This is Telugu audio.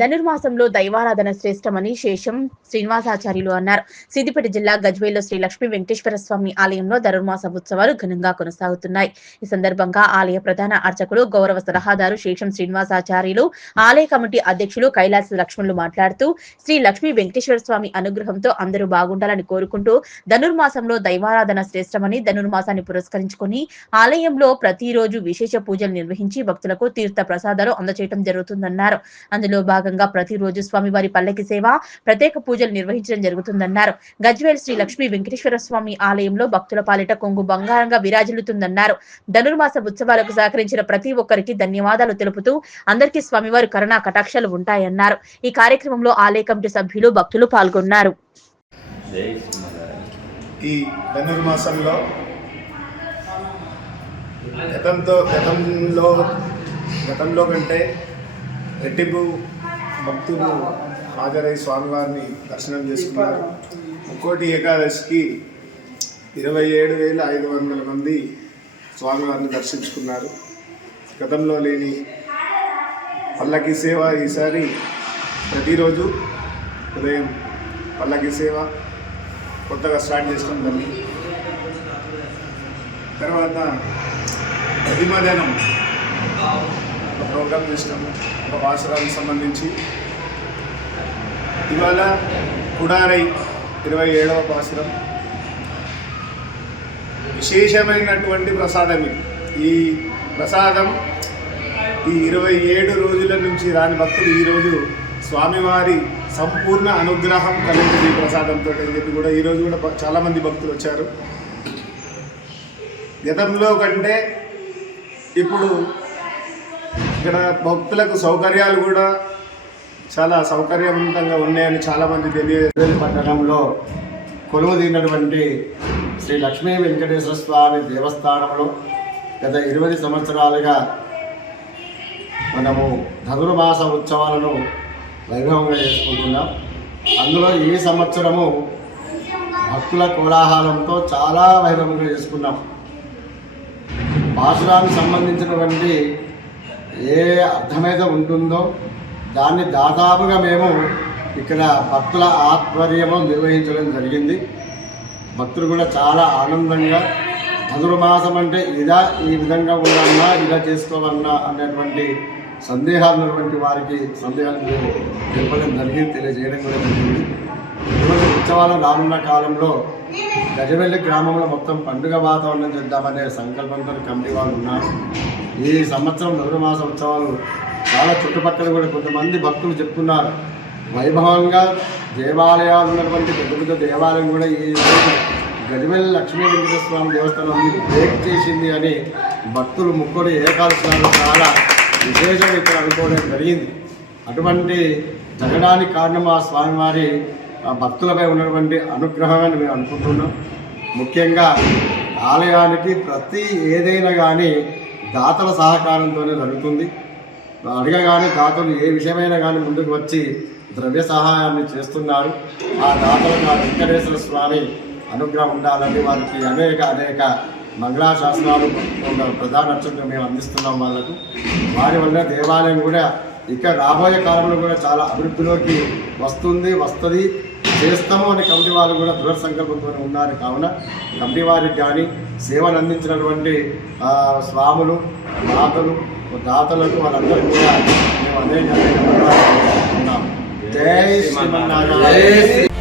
ధనుర్మాసంలో దైవారాధన శ్రేష్టమని శేషం శ్రీనివాసాచార్యులు అన్నారు. సిద్దిపేట జిల్లా గజ్వేల్లో శ్రీ లక్ష్మీ వెంకటేశ్వర స్వామి ఆలయంలో ధనుర్మాస ఉత్సవాలు ఘనంగా కొనసాగుతున్నాయి. ఈ సందర్భంగా ఆలయ ప్రధాన అర్చకులు గౌరవ సలహాదారు శేషం శ్రీనివాసాచార్యులు, ఆలయ కమిటీ అధ్యక్షులు కైలాస లక్ష్మణులు మాట్లాడుతూ శ్రీ లక్ష్మీ వెంకటేశ్వర స్వామి అనుగ్రహంతో అందరూ బాగుండాలని కోరుకుంటూ ధనుర్మాసంలో దైవారాధన శ్రేష్టమని ధనుర్మాసాన్ని పురస్కరించుకుని ఆలయంలో ప్రతిరోజు విశేష పూజలు నిర్వహించి భక్తులకు తీర్థ ప్రసాదాలు అందజేయడం జరుగుతుందన్నారు. అందులో భాగంగా ప్రతిరోజు స్వామివారి పల్లకి సేవ, ప్రత్యేక పూజలు నిర్వహించడం జరుగుతుందన్నారు. గజ్వేల్ శ్రీ లక్ష్మీ వెంకటేశ్వర స్వామి ఆలయంలో భక్తుల పాలిట కొంగు బంగారంగా విరాజిల్లుతుందన్నారు. ధనుర్మాస ఉత్సవాలకు సహకరించిన ప్రతి ఒక్కరికి ధన్యవాదాలు తెలుపుతూ అందరికీ స్వామివారి కరుణా కటాక్షాలు ఉంటాయన్నారు. ఈ కార్యక్రమంలో ఆలయ కమిటీ సభ్యులు, భక్తులు పాల్గొన్నారు. ఈ ధనుర్మాసంలో గతంలో కంటే రెట్టింపు భక్తులు హాజరై స్వామివారిని దర్శనం చేసుకున్నారు. ముక్కోటి ఏకాదశికి 27,500 మంది స్వామివారిని దర్శించుకున్నారు. గతంలో లేని పల్లకి సేవ ఈసారి ప్రతిరోజు ఉదయం పల్లకి సేవ కొత్తగా స్టార్ట్ చేస్తాం. దాన్ని తర్వాత ప్రతి మధ్యాహ్నం ఒక ప్రోగ్రాం చేస్తాము. ఒక వాసరాలకు సంబంధించి ఇవాళ కుడారై 27వ పాసురం విశేషమైనటువంటి ప్రసాదం. ఈ ప్రసాదం ఈ 27 రోజుల నుంచి రాని భక్తులు ఈరోజు స్వామివారి సంపూర్ణ అనుగ్రహం కలిగింది ఈ ప్రసాదంతో అని చెప్పి కూడా ఈరోజు కూడా చాలామంది భక్తులు వచ్చారు. గతంలో కంటే ఇప్పుడు ఇక్కడ భక్తులకు సౌకర్యాలు కూడా చాలా సౌకర్యవంతంగా ఉన్నాయని చాలామంది తెలియజేశారు. పట్టణంలో కొలువుదీరినటువంటి శ్రీ లక్ష్మీ వెంకటేశ్వర స్వామి దేవస్థానంలో గత 20 సంవత్సరాలుగా మనము ధనుర్మాస ఉత్సవాలను వైభవంగా చేసుకుంటున్నాం. అందులో ఈ సంవత్సరము భక్తుల కోలాహలంతో చాలా వైభవంగా చేసుకున్నాం. పాశురానికి సంబంధించినటువంటి ఏ అర్థమైతే ఉంటుందో దాన్ని దాదాపుగా మేము ఇక్కడ భక్తుల ఆధ్వర్యంలో నిర్వహించడం జరిగింది. భక్తులు కూడా చాలా ఆనందంగా ధనుర్మాసం అంటే ఈ విధంగా ఉండాలన్నా, ఇలా చేసుకోవాలన్నా అనేటువంటి సందేహాలు ఉన్నటువంటి వారికి సందేహాలు మేము తెలియజేయడం కూడా జరిగింది. ఈరోజు ఉత్సవాలు రానున్న కాలంలో గజవెల్లి గ్రామంలో మొత్తం పండుగ వాతావరణం చేద్దామనే సంకల్పంతో కమిటీ వాళ్ళు ఉన్నారు. ఈ సంవత్సరం ధనుర్మాస ఉత్సవాలు చాలా చుట్టుపక్కల కూడా కొంతమంది భక్తులు చెప్తున్నారు. వైభవంగా దేవాలయాలు ఉన్నటువంటి పెద్ద పెద్ద దేవాలయం కూడా ఈ గజవెల్లి లక్ష్మీ వెంకటేశ్వర స్వామి దేవస్థానం బ్రేక్ చేసింది అని భక్తులు ముక్కోటి ఏకాదశి చాలా విశేషంగా ఇక్కడ అనుకోవడం జరిగింది. అటువంటి జరగడానికి కారణం ఆ స్వామివారి భక్తులపై ఉన్నటువంటి అనుగ్రహమని మేము అనుకుంటున్నాం. ముఖ్యంగా ఆలయానికి ప్రతి ఏదైనా కానీ దాతల సహకారంతోనే జరుగుతుంది. అడగగానే దాతలు ఏ విషయమైనా కానీ ముందుకు వచ్చి ద్రవ్య సహాయాన్ని చేస్తున్నారు. ఆ దాతలకు ఆ వెంకటేశ్వర స్వామి అనుగ్రహం ఉండాలని వారికి అనేక మంగళాశాసనాలు ప్రధాన అర్చకులు మేము అందిస్తున్నాం. వాళ్ళకు వారి వల్ల దేవాలయం కూడా ఇక రాబోయే కాలంలో కూడా చాలా అభివృద్ధిలోకి వస్తుంది చేస్తాము అని కమిటీ వాళ్ళు కూడా దృఢ సంకల్పంతో ఉన్నారు. కావున కమిటీ వారికి కానీ సేవలు అందించినటువంటి స్వాములు, దాతలకు వాళ్ళందరూ కూడా మేము అనేక ఉన్నాము. జై శ్రీమన్నారాయణ.